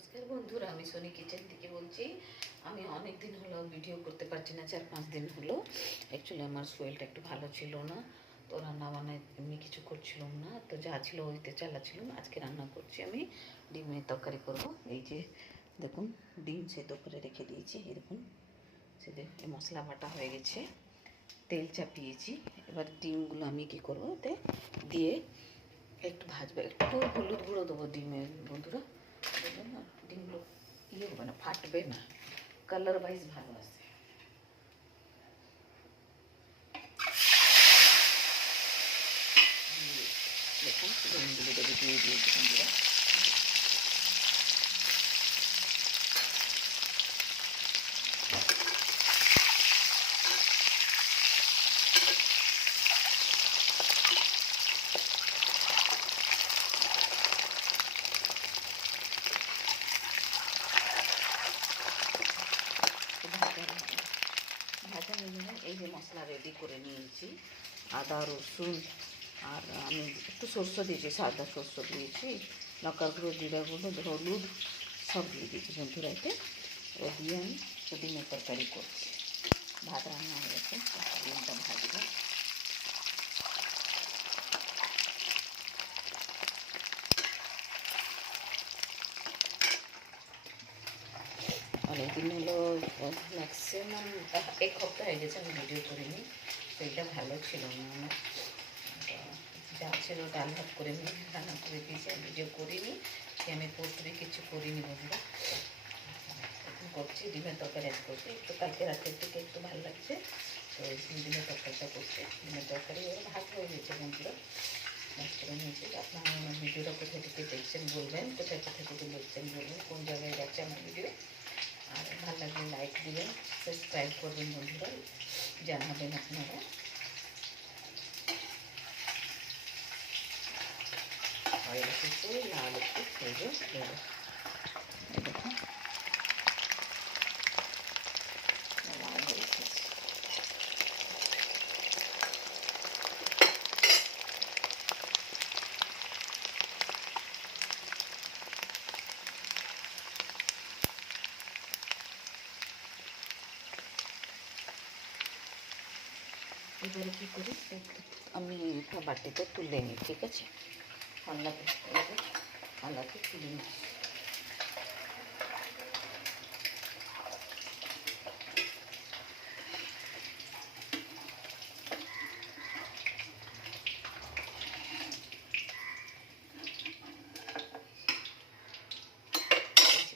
নমস্কার বন্ধুরা, আমি সোনি কিচেন থেকে বলছি। আমি অনেক দিন হলো ভিডিও করতে পারছি না, 4-5 দিন হলো। অ্যাকচুয়ালি আমার শরীরটা একটু ভালো ছিল না, তো রান্না বান্নায় এমনি কিছু করছিলাম না, তো যা ছিল ওইতে চালাচ্ছিলাম। আজকে রান্না করছি, আমি ডিমের তরকারি করব। এই যে দেখুন, ডিম সেদ্ধ করে রেখে দিয়েছি, এই দেখুন এই মশলা বাটা হয়ে গেছে, তেল চাপিয়েছি। এবার ডিমগুলো আমি কী করবো, ওতে দিয়ে একটু ভাজবো, একটু হলুদ গুঁড়ো দেবো ডিমের বন্ধুরা, দেখবেন না ডিমগুলো ইয়ে হবে না, ফাটবে না, কালার ওয়াইজ ভালো আসে। দেখুন ডিমগুলো দেবে, দিয়ে দিয়েছি বন্ধুরা। ভাজা নিয়ে এই যে মশলা রেডি করে নিয়েছি, আদা রসুন, আর আমি একটু সরষে দিয়েছি, সাদা সরষে দিয়েছি, লঙ্কার গুঁড়ো, জিরা গুঁড়ো, হলুদ সব দিয়ে দিয়েছি বন্ধুরা। এতে ও দিয়ে আমি ডিমের তরকারি করছি। ভাত রান্না হয়ে গেছে, ডিমটা ভাজবো। অনেকদিন হলো, ম্যাক্সিমাম 1 সপ্তাহ হয়ে গেছে আমি ভিডিও করিনি, তো এটা ভালো ছিল না আমার। যা ছিল ডাল ভাত করে নিই, রান্না করে দিয়েছি, আমি ভিডিও করিনি, আমি পোস্ট দিয়ে কিছু করিনি বন্ধুরা। এখন করছি ডিমের তরকারি, আজ করছি একটু, কালকে রাতের থেকে একটু ভালো লাগছে, তো ডিমের তরকারিটা করছি। ডিমের তরকারি ওরা ভাত হয়ে গেছে বন্ধুরা, ভাত করে নিয়েছি। আপনারা আমার ভিডিওটা কোথায় থেকে দেখছেন বলবেন, কোথায় কোথায় থেকে দেখছেন বলবেন, কোন জায়গায় যাচ্ছে আমার ভিডিও। আর ভালো লাগলে লাইক দিবেন, সাবস্ক্রাইব করবেন বন্ধুরা, জানাবেন আপনারা। অয়েল একটু লাল একটু ভেজে দেবো, দেখুন লাল হয়ে গেছে। এবারে কী করি, আমি একটা বাটিতে তুলে নিই, ঠিক আছে? ঠান্ডাতে ঠান্ডাতে তুলে নিই।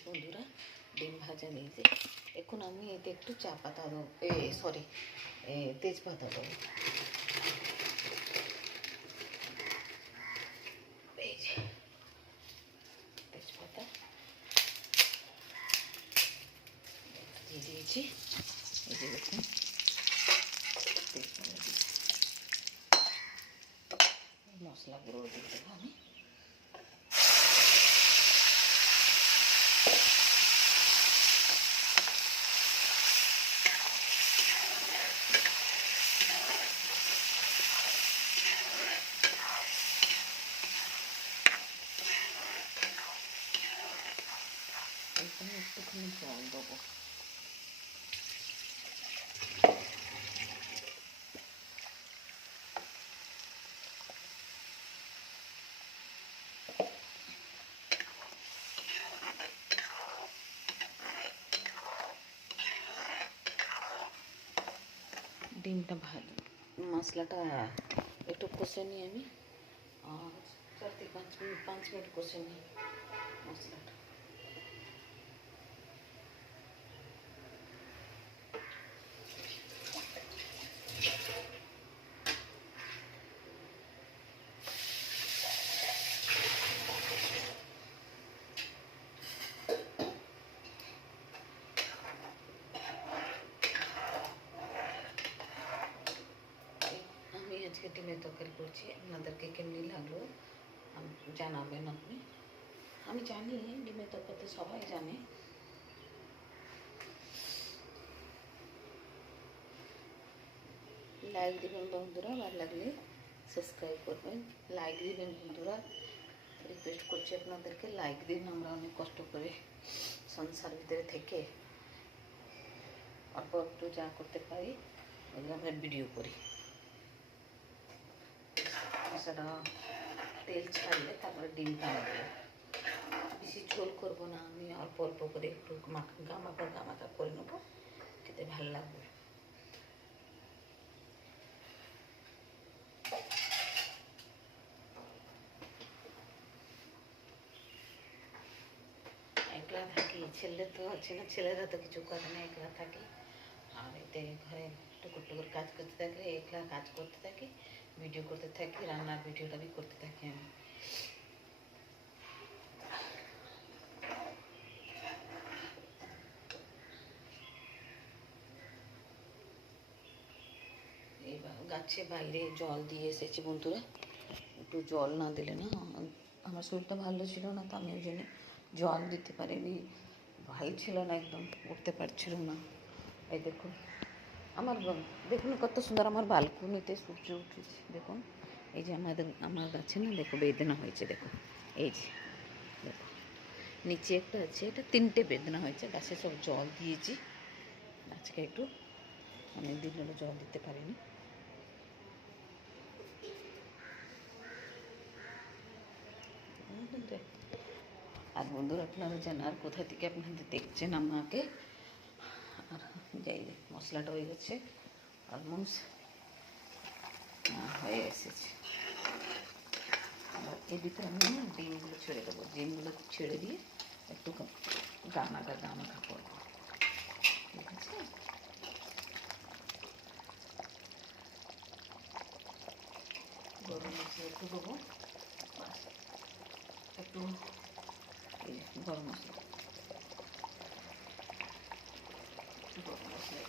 বন্ধুরা ডিম ভাজা নিয়েছি, এখন আমি এতে একটু চা পাতা দেবো, সরি তেজপাতা দেবো। এই যে তেজপাতা দিয়ে দিয়েছি, এই যে দেখুন তেজপাতা দিয়ে মশলা গুঁড়ো দিয়ে দেবো আমি। এখানে একটুখানি জল দেবো। ডিমটা ভালো মশলাটা একটু কষে নিই আমি, 4 থেকে 5 মিনিট কষে নিই মশলাটা। আমি আজকে ডিমের তরকারি করছি, আপনাদেরকে কেমনি লাগলো জানাবেন আপনি। আমি জানি ডিমের তরকারি সবাই জানে। লাইক দেবেন বন্ধুরা, ভালো লাগলে সাবস্ক্রাইব করবেন, লাইক দেবেন বন্ধুরা, রিকোয়েস্ট করছি আপনাদেরকে লাইক দিন। আমরা অনেক কষ্ট করে সংসার ভিতরে থেকে অল্প একটু যা করতে পারি ওগুলো আমরা ভিডিও করি। সেটা তেল ছাড়লে তারপরে ডিমটা আনবো। বেশি ঝোল করবো না, আমি অল্প অল্প করে একটু গামাকা করে নেবো, খেতে ভালো লাগবে। একলা থাকি, ছেলে তো আছে না, ছেলেরা তো কিছু করে না, একলা থাকি। আর এতে ঘরে টুকুর টুকুর কাজ করতে থাকি, একলা কাজ করতে থাকি, ভিডিও করতে থাকি, রান্নার ভিডিওটা भी করতে থাকি আমি। এইবার গাছে বাইরে জল দিয়ে এসেছি বন্ধুরা, একটু জল না দিলে না, আমার শরীরটা ভালো ছিল না, তো আমি ওই জন্য জল দিতে পারিনি। ভালো ছিল না, একদম উঠতে পারছিল না। এই দেখুন দেখুন কত সুন্দর আমার বালকনিতে সূর্য উঠেছে। দেখুন এই যে আমার গাছে না, দেখো বেদনা হয়েছে, দেখো এই যে দেখো নিচে একটা আছে, এটা 3টে বেদনা হয়েছে। গাছে সব জল দিয়েছি, আজকে একটু অনেক দিন হলো জল দিতে পারিনি। আর বন্ধুরা আপনারা জানেন, আর কোথা থেকে আপনাদের দেখছেন আমাকে। আর যাই মশলাটা হয়ে গেছে অলমোস্ট, হয়ে এসেছে। আর এর ভিতরে আমি ডিমগুলো ছেড়ে দেবো, ডিমগুলো ছেড়ে দিয়ে একটু গামাকা করবো, ঠিক আছে। গরম মশলা একটু দেবো, একটু গরম মশলা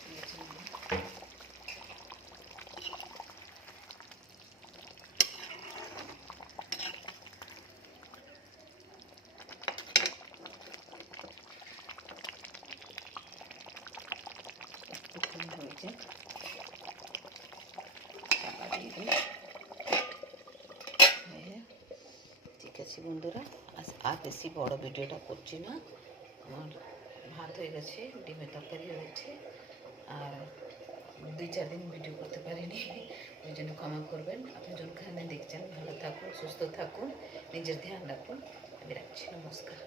দিয়েছি। একটুখানি হয়েছে, ঠিক আছে বন্ধুরা। আর বেশি বড় ভিডিওটা করছি না, আমার ভাত হয়ে গেছে, ডিমের তরকারি হয়েছে, আর 2-4 দিন ভিডিও করতে পারিনি, ওই জন্য ক্ষমা করবেন। আপনি যেখানে দেখছেন ভালো থাকুন, সুস্থ থাকুন, নিজের ধ্যান রাখুন। আমি রাখছি, নমস্কার।